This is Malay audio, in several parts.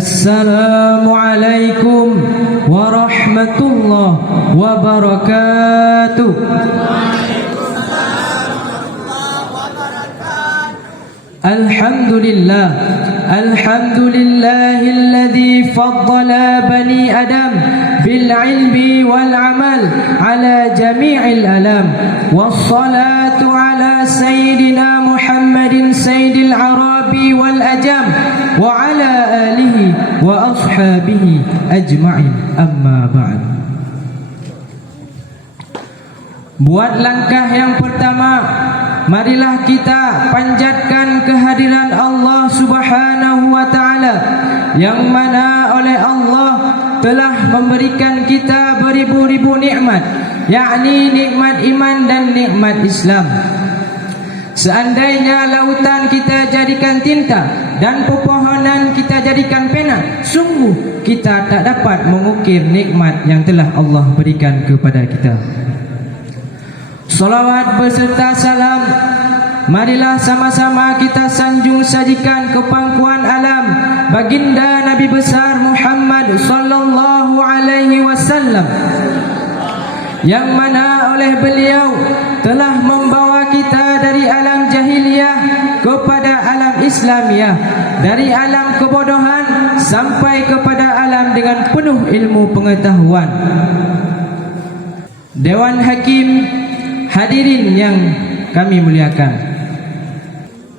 Assalamualaikum warahmatullahi wabarakatuh. Alhamdulillah, alhamdulillahilladzi faddala bani Adam bil ilmi wal amal ala jami'il alam. Wassalatu ala sayyidina Muhammadin sayyidil arabi wal ajam wa ala alihi wa ashabihi ajma'in, amma ba'd. Buat langkah yang pertama, marilah kita panjatkan kehadiran Allah Subhanahu wa ta'ala, yang mana oleh Allah telah memberikan kita beribu-ribu nikmat, yakni nikmat iman dan nikmat Islam. Seandainya lautan kita jadikan tinta dan pepohonan kita jadikan pena, sungguh kita tak dapat mengukir nikmat yang telah Allah berikan kepada kita. Salawat beserta salam, marilah sama-sama kita sanjung sajikan ke pangkuan alam baginda Nabi besar Muhammad sallallahu alaihi wasallam, yang mana oleh beliau telah membawa kita dari alam jahiliyah kepada alam Islamiyah, dari alam kebodohan sampai kepada alam dengan penuh ilmu pengetahuan. Dewan Hakim, hadirin yang kami muliakan,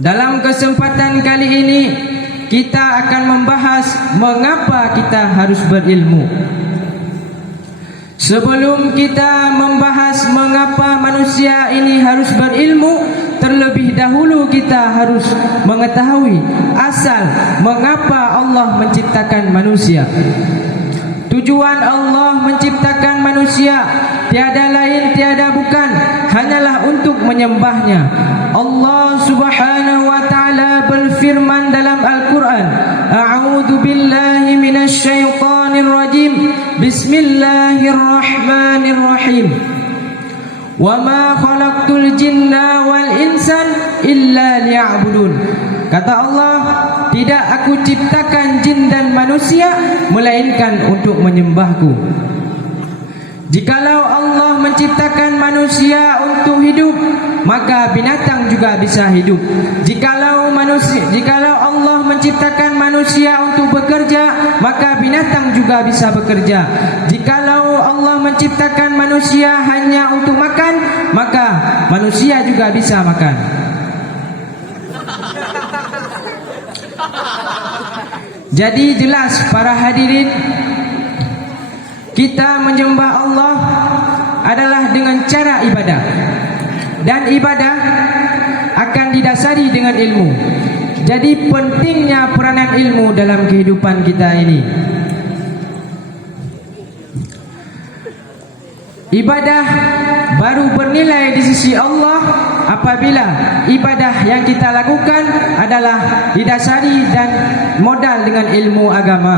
dalam kesempatan kali ini kita akan membahas mengapa kita harus berilmu. Sebelum kita membahas mengapa manusia ini harus berilmu, terlebih dahulu kita harus mengetahui asal mengapa Allah menciptakan manusia. Tujuan Allah menciptakan manusia tiada lain tiada bukan hanyalah untuk menyembahnya. Allah Subhanahu wa ta'ala berfirman dalam Al-Quran, A'udzu billahi minasy syaithanir rajim. Bismillahirrahmanirrahim. Wa ma khalaqtul jinna wal insan illa liya'budun. Kata Allah, tidak aku ciptakan jin dan manusia melainkan untuk menyembahku. Jikalau Allah menciptakan manusia untuk hidup, maka binatang juga bisa hidup. Jikalau Allah menciptakan manusia untuk bekerja, maka binatang juga bisa bekerja. Jikalau Allah menciptakan manusia hanya untuk makan, maka manusia juga bisa makan. Jadi jelas para hadirin, kita menyembah Allah adalah dengan cara ibadah, dan ibadah akan didasari dengan ilmu. Jadi pentingnya peranan ilmu dalam kehidupan kita ini. Ibadah baru bernilai di sisi Allah apabila ibadah yang kita lakukan adalah didasari dan modal dengan ilmu agama.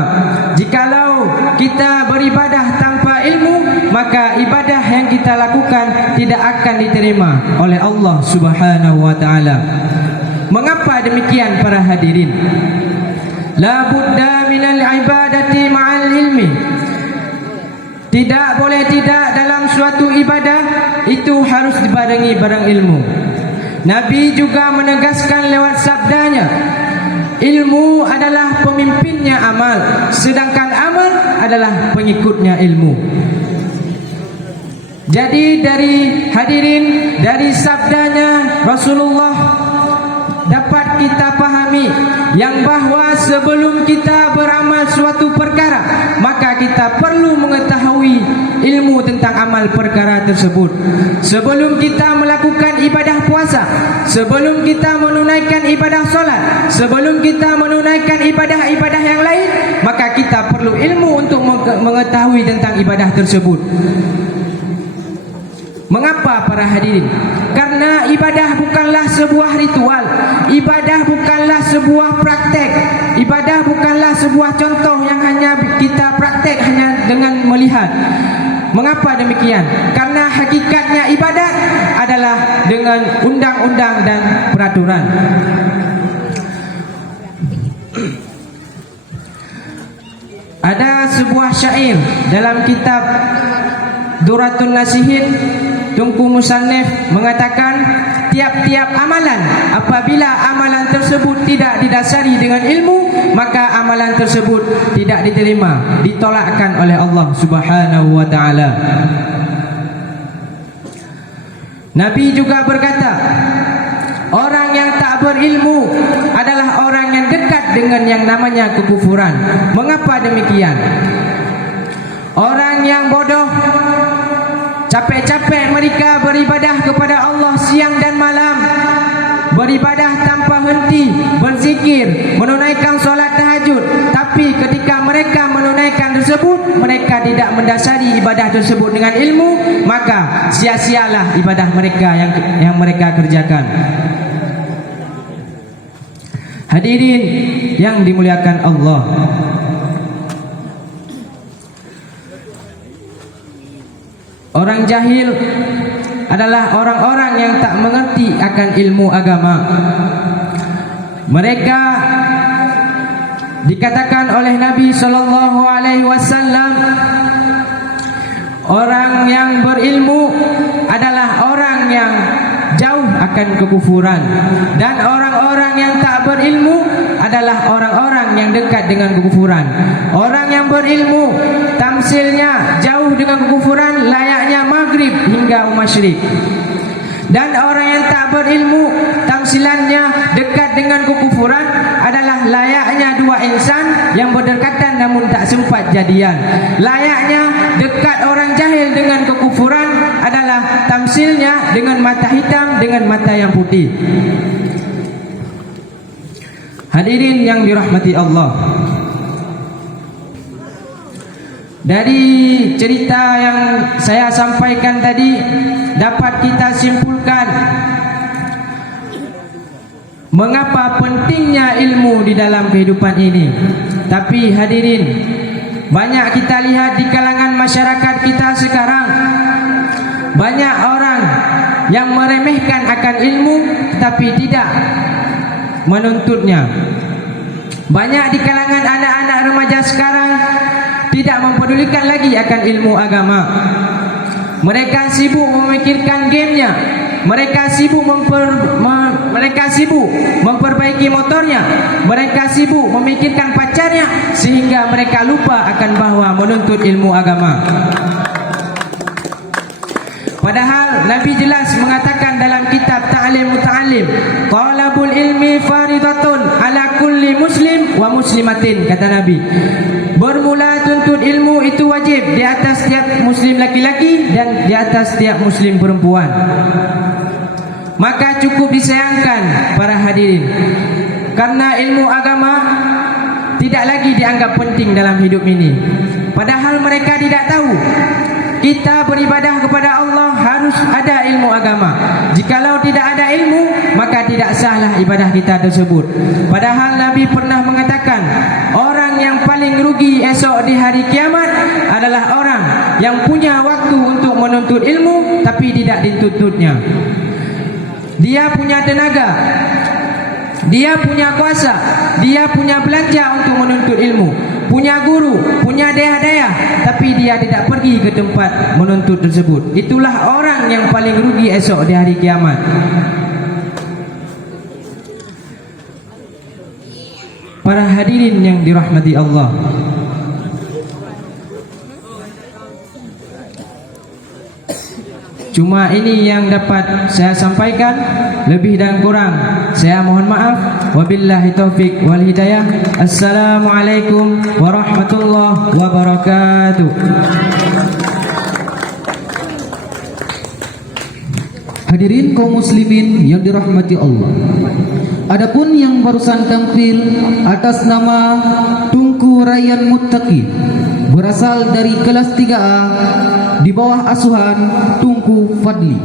Jikalau kita beribadah tanpa ilmu, maka ibadah yang kita lakukan tidak akan diterima oleh Allah Subhanahu wa ta'ala. Mengapa demikian para hadirin? La budda minal ibadati ma'al ilmi. Tidak boleh tidak dalam suatu ibadah itu harus dibarengi bareng ilmu. Nabi juga menegaskan lewat sabdanya, ilmu adalah pemimpinnya amal, sedangkan amal adalah pengikutnya ilmu. Jadi dari hadirin, dari sabdanya Rasulullah dapat kita pahami yang bahwa sebelum kita beramal suatu perkara, maka kita perlu mengetahui ilmu tentang amal perkara tersebut. Sebelum kita melakukan ibadah puasa, sebelum kita menunaikan ibadah solat, sebelum kita menunaikan ibadah-ibadah yang lain, maka kita perlu ilmu untuk mengetahui tentang ibadah tersebut. Mengapa para hadirin? Karena ibadah bukanlah sebuah ritual, ibadah bukanlah sebuah praktek, ibadah bukanlah sebuah contoh yang hanya kita praktek hanya dengan melihat. Mengapa demikian? Karena hakikatnya ibadat adalah dengan undang-undang dan peraturan. Ada sebuah syair dalam kitab Duratun Nasihin, Tunku Musannif mengatakan, tiap-tiap amalan, apabila amalan tersebut tidak didasari dengan ilmu, maka amalan tersebut tidak diterima, ditolakkan oleh Allah Subhanahu wa taala. Nabi juga berkata, orang yang tak berilmu adalah orang yang dekat dengan yang namanya kekufuran. Mengapa demikian? Orang yang bodoh, capek-capek mereka beribadah kepada Allah siang dan malam, beribadah tanpa henti, berzikir, menunaikan solat tahajud. Tapi ketika mereka menunaikan tersebut, mereka tidak mendasari ibadah tersebut dengan ilmu, maka sia-sialah ibadah mereka yang mereka kerjakan. Hadirin yang dimuliakan Allah, orang jahil adalah orang-orang yang tak mengerti akan ilmu agama. Mereka dikatakan oleh Nabi sallallahu alaihi wasallam, orang yang berilmu adalah orang yang jauh akan kekufuran, dan orang-orang yang tak berilmu adalah orang-orang yang dekat dengan kekufuran. Orang yang berilmu tamsilnya jauh dengan kekufuran, layaknya maghrib hingga masyriq. Dan orang yang tak berilmu tamsilannya dekat dengan kekufuran adalah layaknya dua insan yang berdekatan namun tak sempat jadian. Layaknya dekat orang jahil dengan kekufuran adalah tamsilnya dengan mata hitam dengan mata yang putih. Hadirin yang dirahmati Allah, dari cerita yang saya sampaikan tadi dapat kita simpulkan mengapa pentingnya ilmu di dalam kehidupan ini. Tapi hadirin, banyak kita lihat di kalangan masyarakat kita sekarang, banyak orang yang meremehkan akan ilmu tetapi tidak menuntutnya. Banyak di kalangan anak-anak remaja sekarang tidak mempedulikan lagi akan ilmu agama. Mereka sibuk memikirkan gamenya, mereka sibuk memperbaiki motornya, mereka sibuk memikirkan pacarnya, sehingga mereka lupa akan bahawa menuntut ilmu agama. Padahal Nabi jelas mengatakan dalam kitab Ta'lim Muta'allim, talabul ilmi faridatun ala kulli muslim wa muslimatin, kata Nabi. Bermula tuntut ilmu itu wajib di atas setiap muslim laki-laki dan di atas setiap muslim perempuan. Maka cukup disayangkan para hadirin, karena ilmu agama tidak lagi dianggap penting dalam hidup ini. Padahal mereka tidak tahu kita beribadah kepada Allah harus ada ilmu agama. Jikalau tidak ada ilmu, maka tidak sahlah ibadah kita tersebut. Padahal Nabi pernah mengatakan, orang yang paling rugi esok di hari kiamat adalah orang yang punya waktu untuk menuntut ilmu tapi tidak dituntutnya. Dia punya tenaga, dia punya kuasa, dia punya belanja untuk menuntut ilmu, punya guru, punya dayah-dayah, tapi dia tidak pergi ke tempat menuntut tersebut. Itulah orang yang paling rugi esok di hari kiamat. Para hadirin yang dirahmati Allah, cuma ini yang dapat saya sampaikan. Lebih dan kurang saya mohon maaf. Wabillahi taufik wal hidayah. Assalamualaikum warahmatullahi wabarakatuh. Hadirin kaum muslimin yang dirahmati Allah, adapun yang barusan tampil atas nama Tunku Rayyan Muttaqi berasal dari kelas 3A di bawah asuhan Tunku Fadli.